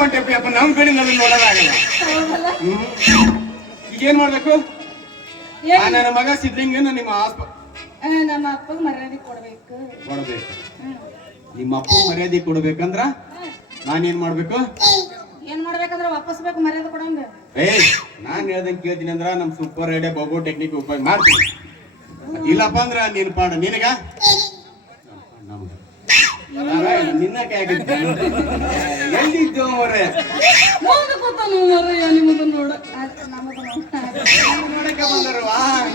ಹೊಂಟೆಪ್ಪ ನಮ್ ಕಡೆಯಿಂದ ಅದನ್ನ ನೋಡೋದಾಗಲ್ಲ. ಈಗೇನ್ ಮಾಡ್ಬೇಕು? ನನ್ನ ಮಗ ಸಿದ್ಲಿಂಗನ ನಿಮ್ಮ ನಮ್ಮ ಅಪ್ಪಗೆ ಮರ್ಯಾದೆ ಕೊಡ್ಬೇಕು. ನಿಮ್ಮ ಅಪ್ಪ ಮರ್ಯಾದೆ ಕೊಡ್ಬೇಕಂದ್ರ ನಾನೇನ್ ಮಾಡ್ಬೇಕು? ಏನ್ ಮಾಡ್ಬೇಕಂದ್ರ ವಾಪಸ್ಬೇಕು ಮರ್ಯಾದೆ ಕೊಡಂಗ. ನಾನ್ ಹೇಳ್ದಂಗೆ ಕೇಳ್ತೀನಿ ಅಂದ್ರ ನಮ್ ಸೂಪರ್ ಐಡಿಯಾ ಬೋಬೋ ಟೆಕ್ನಿಕ್ ಉಪಯೋಗ ಮಾಡ್ತೀನಿ. ಇಲ್ಲಪ್ಪ ಅಂದ್ರ ನೀನ್ ಪಾಡ ನಿನಗ ನಿನ್ನ ಎಲ್ಲಿದ್ದೋ ಅವ್ರೆ ನೋಡಕ ಬಂದರು.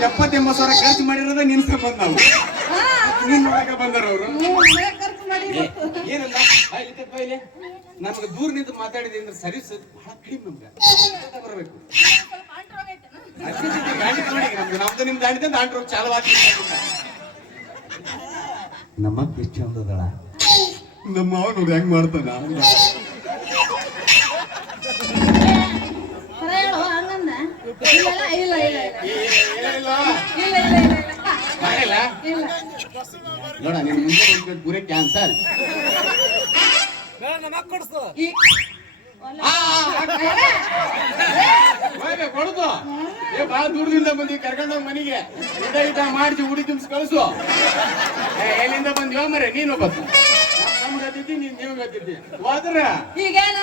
70-80 ಸಾವಿರ ಖರ್ಚು ಮಾಡಿರೋದ ನಿನ್ಸ್ಕೊಂಡ್ ಬಂದ್ ನಾವು ನೀನ್ ನೋಡಕ ಬಂದಾರ ಅವ್ರು. ಏನಲ್ಲ ನಮ್ಗೆ ದೂರ ನಿಂತು ಮಾತಾಡಿದೆ ಅಂದ್ರೆ ಸರ್ವಿಸ್ ಬಹಳ ಕಡಿಮೆ. ನಮ್ಗೆ ಬರ್ಬೇಕು ನಮ್ದು ನಿಮ್ದು ದಾಂಡಿದ ದಾಂಡ್ರೋಗ ಚಾಲವಾತಿ. ನಮ್ಮ ಎಷ್ಟು ಚಂದದಳ ನಮ್ಮ ಅವ ನೋಡಿ ಹೆಂಗ್ ಮಾಡ್ತಾನ. ನೋಡ ನಿಮ್ ಮುಂದೆ ಪೂರೇ ಕ್ಯಾನ್ಸಲ್. ಕೊಡುದು ಬಾಳ ದೂರದಿಂದ ಬಂದಿ ಕರ್ಕೊಂಡೋಗ್ ಮನಿಗೆ ಊಟ ಮಾಡಿಸಿ ಉಡಿ ತುಂಬಿಸಿ ಕಳಿಸು. ಎಲ್ಲಿಂದ ಬಂದಿವ ಮರೆ ನೀನು ಬಸ್ ನಮ್ಗೆ ಗತಿದ್ದಿ ನೀವು ಗತಿದ್ದಿ ಹೋದ್ರ ಈಗೇನ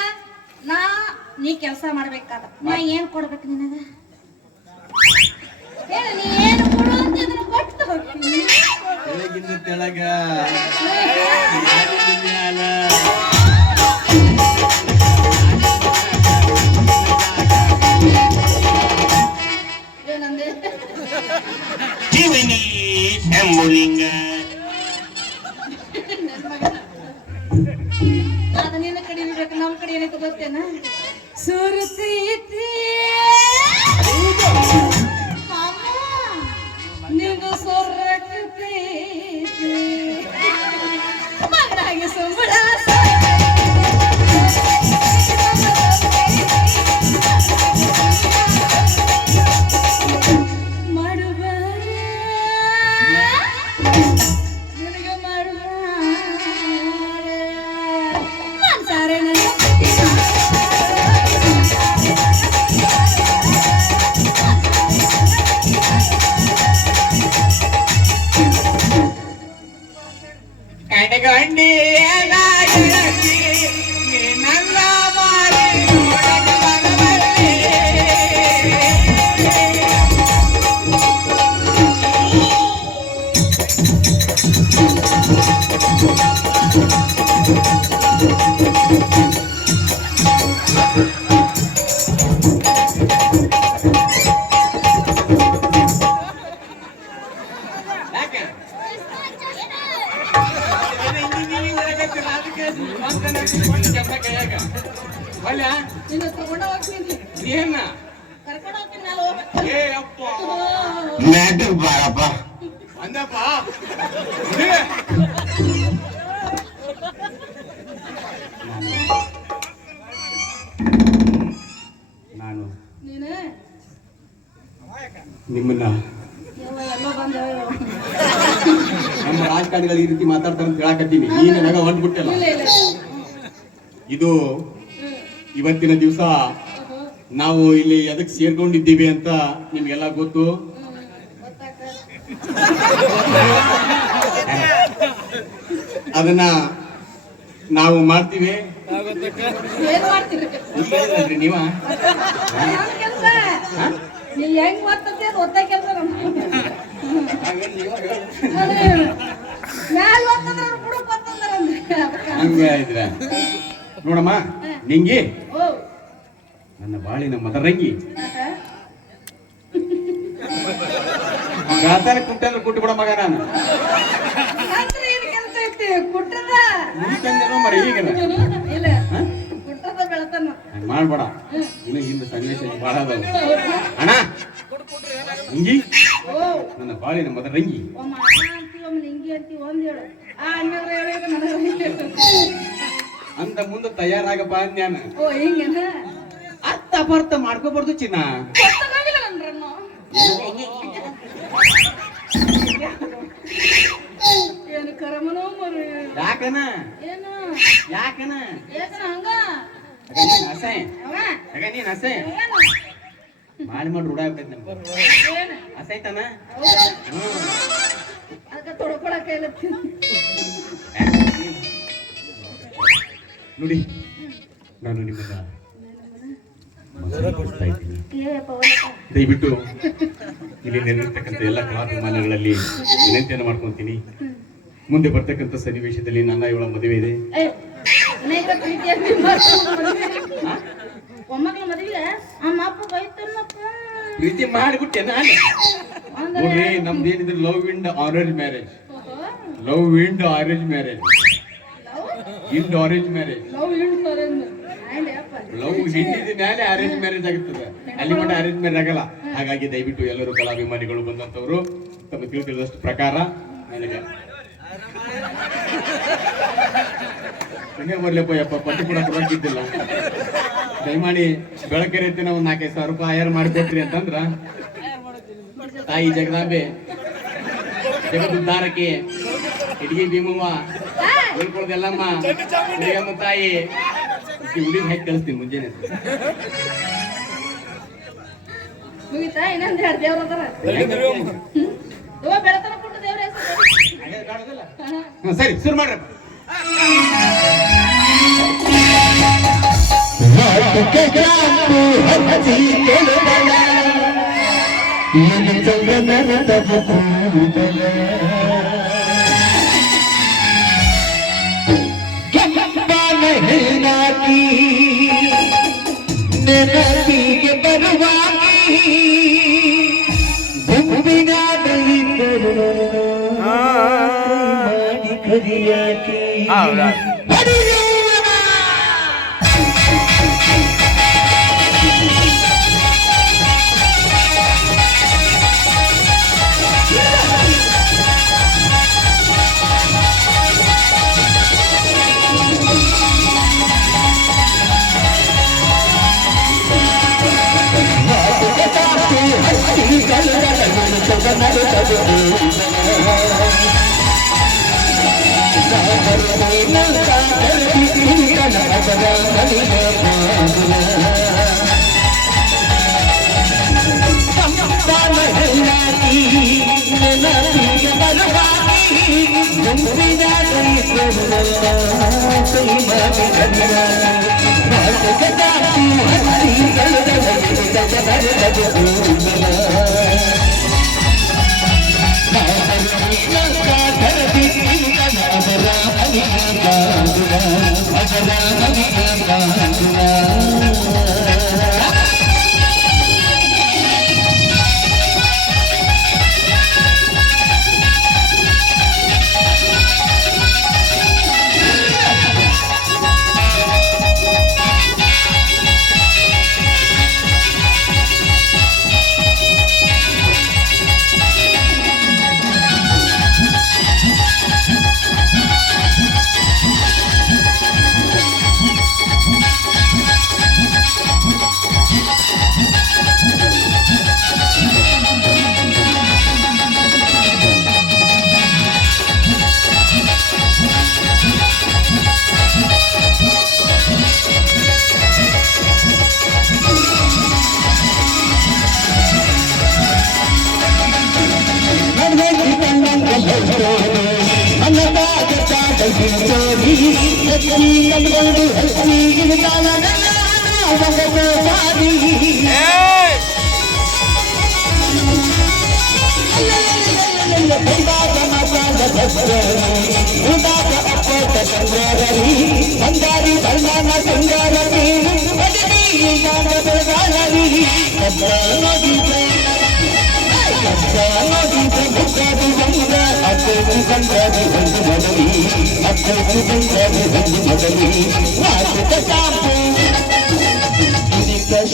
ನೀ ಕೆಲಸ ಮಾಡ್ಬೇಕಾದ ನಾ ಏನ್ ಕೊಡ್ಬೇಕು ನಿನಗ? ನೀ ಏನು ಕೊಡು ಅಂತ ಅದನ್ನ ಕೊಟ್ಟು ಹೋಗ್ತೀನಿ. ಕೆಳಗಿಂದ ತೆಳಗ ಏನಂದೆ? ಜೀವನಿ ಶಂಭುಲಿಂಗ ಅದ ನಿನ್ನ ಕಡೆ ಇರ್ಬೇಕು, ನಮ್ ಕಡೆ ಏನೈತೆ ಗೊತ್ತೇನ? ಸುರತೈತಿ ನಿಂದು ಸೊರಕತೈತಿ ಮಗನಾಗಿ ಸಂಬಳ ಮಾಡುವ ನಿನಗೆ ಮಾಡುವ ಮನ್ಸಾರೆ ಕಡಗಂಡಿ ನನ್ನ ಮಾಡಿ ಬಾರಪ್ಪ ಅಂದಪ್ಪ ನಾನು ನಿಮ್ಮನ್ನ ನಮ್ಮ ರಾಜಕಾರಣಿಗಳು ಈ ರೀತಿ ಮಾತಾಡ್ತಾರೆ ಅಂತ ಹೇಳಕತ್ತೀನಿ. ನೀನು ನನಗ ಹೊಂಟ್ಬಿಟ್ಟಲ್ಲ. ಇದು ಇವತ್ತಿನ ದಿವಸ ನಾವು ಇಲ್ಲಿ ಎದಕ್ ಸೇರ್ಕೊಂಡಿದ್ದೀವಿ ಅಂತ ನಿಮ್ಗೆಲ್ಲ ಗೊತ್ತು. ಅದನ್ನ ನಾವು ಮಾಡ್ತೀವಿ. ನೀವ ಹಂಗ ನೋಡಮ್ಮ ನಿಂಗಿ ನನ್ನ ಬಾಳಿನ ಮದರಂಗಿ ಗಾತಾರ ಕುಟ್ಟಂದ್ರೆ ಕುಟ್ಟು ಬಿಡ ಮಗ ನಾನು ಮರಿ ಈಗ ಮಾಡ್ಬೇಡ. ಇನ್ನು ಹಿಂದೆ ಸನ್ನಿವೇಶ ಬಾಳ ಅದಾವ ಅಣ್ಣ. ಅಂಗಿ ನನ್ನ ಬಾಳಿನ ಮದರಂಗಿ ಅಂತ ಮುಂದೆ ತಯಾರಾಗಪ್ಪ ಅಂದ್ಯಾನ. ಅರ್ಥ ಅಪಾರ್ಥ ಮಾಡ್ಕೋಬಾರ್ದು ಚಿನ್ನ. ಯಾಕನ ಅಸೆ ಅವ ಆಗ ನೀನ್ ಅಸೆ ಏನು? ಮಾಡಿ ರೂಢ ಆಗ್ತೈತಿ ನಮ್ಗೆ ಏನು? ಅಸೈತಾನ ಹೌದಾ? ಅದಕ್ಕೆ ತೊಡ್ಕೊಳಕ್ಕೆ ಇಲ್ಲ. ನೋಡಿ ನಾನು ನಿಮ್ಮನ್ನ ಮಾತಾಡ್ತಾ ಇದ್ದೀನಿ. ಏಯಪ್ಪ ಒಳ್ಳೆ. ದಯವಿಟ್ಟು ಇಲ್ಲಿ ನೆರೆದಿರ್ತಕ್ಕಂಥ ಎಲ್ಲ ಕಲಾಭಿಮಾನಿಗಳಲ್ಲಿ ವಿನಂತಿಯನ್ನು ಮಾಡ್ಕೊಂತೀನಿ. ಮುಂದೆ ಬರ್ತಕ್ಕಂಥ ಸನ್ನಿವೇಶದಲ್ಲಿ ನನ್ನ ಇವಳ ಮದುವೆ ಇದೆ. ಏ, ಅನೇಕ ಪ್ರೀತಿಯಾಗಿ ಮದುವೆ. ಒಮ್ಮಗಳ ಮದುವೆ ಅಮ್ಮ ಅಪ್ಪ ಬೈತಾನಪ್ಪ. ಪ್ರೀತಿ ಮಾಡಿಬಿಟ್ಟೆ ನಾನು. ಅಂದ್ರೆ ನೋಡ್ರಿ ನಮ್ದೇನಿದ್ರೆ ಲವ್ ಇಂಡ್ ಆರೆಂಜ್ ಮ್ಯಾರೇಜ್. ಓಹೋ, love end orange marriage. Love end orange marriage. Love ಇಡ್ತಾರೆ ಅಪ್ಪ. ಲವ್ ಹಿಂದಿದ ಮೇಲೆ ಅರೇಂಜ್ ಮ್ಯಾರೇಜ್ ಆಗುತ್ತದೆ. ಅಲ್ಲಿ ಮಟ್ಟ ಅರೇಂಜ್ ಮ್ಯಾರೇಜ್ ಆಗಲ್ಲ. ಹಾಗಾಗಿ ದಯವಿಟ್ಟು ಎಲ್ಲರೂ ಕಲಾಭಿಮಾನಿಗಳು ಬಂದಂತವರು ತಮ್ಮ ತಿಳಿದಷ್ಟು ಪ್ರಕಾರ ನನಗೆ ಬರ್ಲಪ್ಪ ಯಪ್ಪ ಪಟ್ಟಿ ಕೂಡ ಕೊಡಕ್ಕಿದ್ದಿಲ್ಲ. ದಯಮಾಡಿ ಬೆಳಗ್ಗೆ ರೀತಿನ ಒಂದ್ 4,000 ರೂಪಾಯಿ ಆಯರ್ ಮಾಡಿಕೊಟ್ರಿ ಅಂತಂದ್ರ ತಾಯಿ ಜಗದಾಂಬೆ ಜಗದುದ್ದಾರಕ್ಕೆ ಹಿಡಿಗಿ ಭೀಮವ್ವ ಉಳ್ಕೊಳ್ದೆಲ್ಲಮ್ಮ ಹುಡುಗಮ್ಮ ತಾಯಿ ಹುಡುಗಿ ಹಾಕಿ ಕಳಿಸ್ತೀನಿ ಮುಂಜಾನೆ. ಮುಗಿತಾ ಇನ್ನೊಂದ್ 2 ದೇವ್ರ ಅದಾರ. ಬೆಳತನ ಕೊಟ್ಟು ದೇವ್ರ ಹೆಸರು. ಸರಿ ಶುರು ಮಾಡ್ರಿ. ನದಿಗೆ ಬರುವಾಗಿ ಗುಂಪಿನ ಮಾಡಿ ಕರಿಯಾಕೆ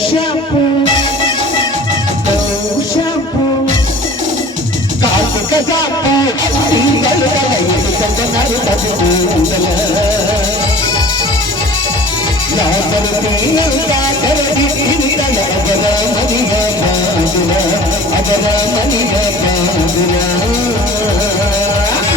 shampoo